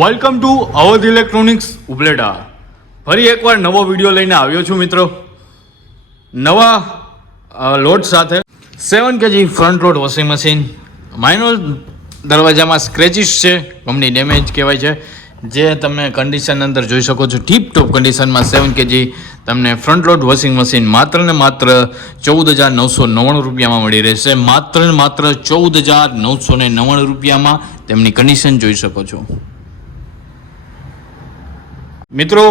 Welcome to Awadh electronics Upleta. ફરી એકવાર નવો વિડીયો લઈને આવ્યો છું મિત્રો, નવા લોડ સાથે. 7 kg front load washing machine. Minor દરવાજામાં સ્ક્રેચિસ છે, કંપની ડેમેજ કહેવાય છે, જે તમે કન્ડિશન અંદર જોઈ શકો છો. ટીપ ટોપ કન્ડિશનમાં 7 kg તમને ફ્રન્ટ લોડ વોશિંગ મશીન માત્ર ને માત્ર 14,999 રૂપિયામાં મળી રહેશે. માત્ર ને માત્ર 14,999 રૂપિયામાં તેમની કન્ડિશન જોઈ શકો છો મિત્રો.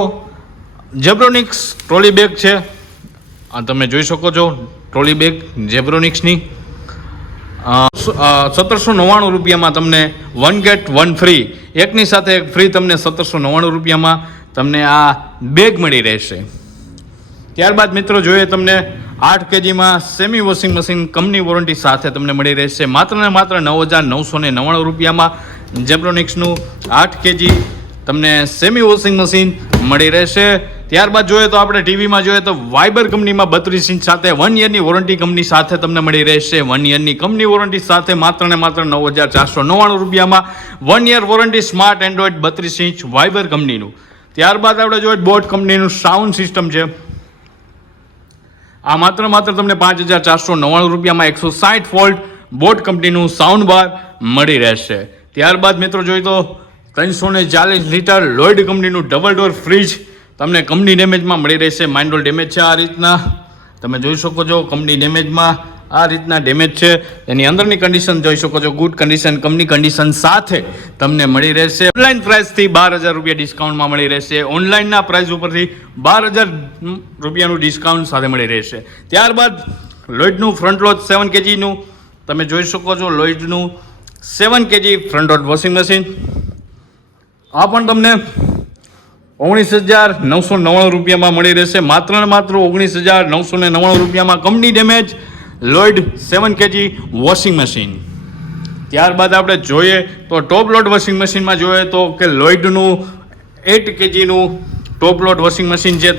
જેબ્રોનિક્સ ટ્રોલી બેગ છે, આ તમે જોઈ શકો છો. ટ્રોલી બેગ જેબ્રોનિક્સની 1799 રૂપિયામાં તમને 1 get 1 ફ્રી, એકની સાથે એક ફ્રી તમને 1799 રૂપિયામાં તમને આ બેગ મળી રહેશે. ત્યારબાદ મિત્રો જોઈએ તમને 8 kgમાં semi washing machine company warranty સાથે તમને મળી રહેશે માત્ર ને માત્ર 9,999 રૂપિયામાં. જેબ્રોનિક્સનું 8 kg તમને સેમી વોશિંગ મશીન મળી રહેશે. ત્યારબાદ જોઈએ તો આપણે ટીવીમાં જોઈએ તો વાઇબર કંપનીમાં 32 ઇંચ સાથે 1 યરની વોરંટી કંપની સાથે તમને મળી રહેશે. 1 યરની કંપની વોરંટી સાથે માત્ર ને માત્ર 9,499 રૂપિયામાં 1 year warranty smart Android 32 inch વાઇબર કંપનીનું. ત્યારબાદ આપણે જોઈએ બોટ કંપનીનું સાઉન્ડ સિસ્ટમ છે, આ માત્ર તમને 5,499 રૂપિયામાં 160 વોલ્ટ બોટ કંપનીનું સાઉન્ડ બાર મળી રહેશે. ત્યારબાદ મિત્રો જોઈએ તો 340 લીટર લોઇડ કંપનીનું ડબલ ડોર ફ્રીજ તમને કંપની ડેમેજમાં મળી રહેશે. માઇન્ડોલ ડેમેજ છે, આ રીતના તમે જોઈ શકો છો. કંપની ડેમેજમાં આ રીતના ડેમેજ છે, એની અંદરની કન્ડિશન જોઈ શકો છો. ગુડ કન્ડિશન, કંપની કન્ડિશન સાથે તમને મળી રહેશે. ઓનલાઈન પ્રાઇસથી 12,000 રૂપિયા ડિસ્કાઉન્ટમાં મળી રહેશે. ઓનલાઈનના પ્રાઇસ ઉપરથી 12,000 રૂપિયાનું ડિસ્કાઉન્ટ સાથે મળી રહેશે. ત્યારબાદ લોઇડનું ફ્રન્ટ લોડ 7 kgનું તમે જોઈ શકો છો. લોઇડનું 7 kg front load washing machine, આ પણ તમને 19,999 રૂપિયામાં મળી રહેશે. માત્ર ને માત્ર 19,999 રૂપિયામાં company damage Lloyd 7 kg washing machine. ત્યારબાદ આપણે જોઈએ તો ટોપ લોડ વોશિંગ મશીનમાં જોઈએ તો કે લોઇડનું 8 kgનું ટોપ લોડ વોશિંગ મશીન છે,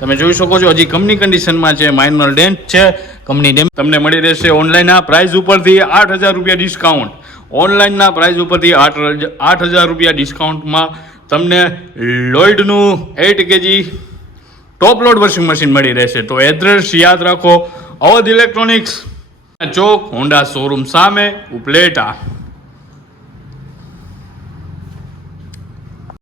તમે જોઈ શકો છો. હજી કંપની કન્ડિશનમાં છે, માઇનર ડેન્ટ છે, કંપની ડેમેજ તમને મળી રહેશે. ઓનલાઈનના પ્રાઇસ ઉપરથી 8,000 રૂપિયા ડિસ્કાઉન્ટ. ઓનલાઈનના પ્રાઇસ ઉપરથી 8,000 રૂપિયા ડિસ્કાઉન્ટમાં તમને લોઇડનું 8 kg ટોપ લોડ વોશિંગ મશીન મળી રહેશે. તો એડ્રેસ યાદ રાખો, અવધ ઇલેક્ટ્રોનિક્સ ચોક, હોન્ડા શોરૂમ સામે, ઉપલેટા.